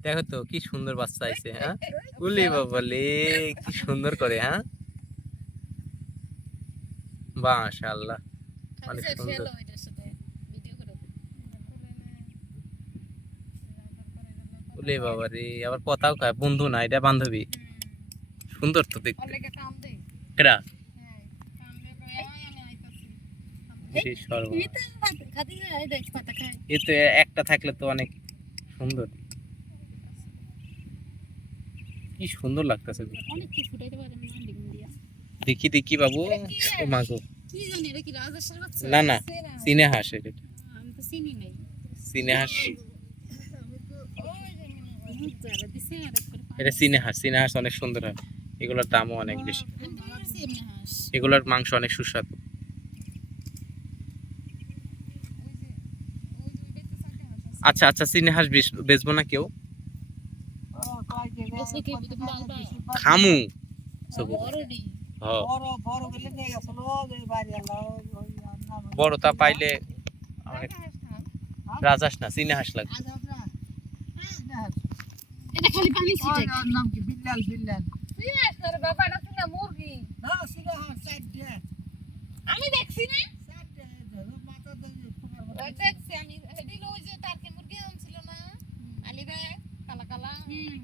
দেখো তো কি সুন্দর বাচ্চা আইছে হ্যাঁ? উলি বাবালে কি সুন্দর করে হ্যাঁ? মাশাআল্লাহ অনেক সুন্দর। উলি বাবা রে আবার কথাও কয় বন্ধু না এটা বান্ধবী। সুন্দর তো দেখতে। কেডা? তো একটা থাকলে তো অনেক সুন্দর। কি সুন্দর লাগতেছে দেখি দেখি বাবু। ও মাগো। না না সিনে হাঁস এটা। সিনে হাঁস। এটা সিনে হাঁস সিনে হাঁস অনেক সুন্দর হয়। এগুলোর দামও অনেক বেশি। এগুলোর মাংস অনেক সুস্বাদু। আচ্ছা আচ্ছা সিনে হাঁস বেচবো না কেউ? খামু। সবু বড় বড়টা পাইলে অনেক রাজাস না সিনে হাঁস লাগবে। নাম কি? বিল্লাল বিল্লাল। না সিরা হাট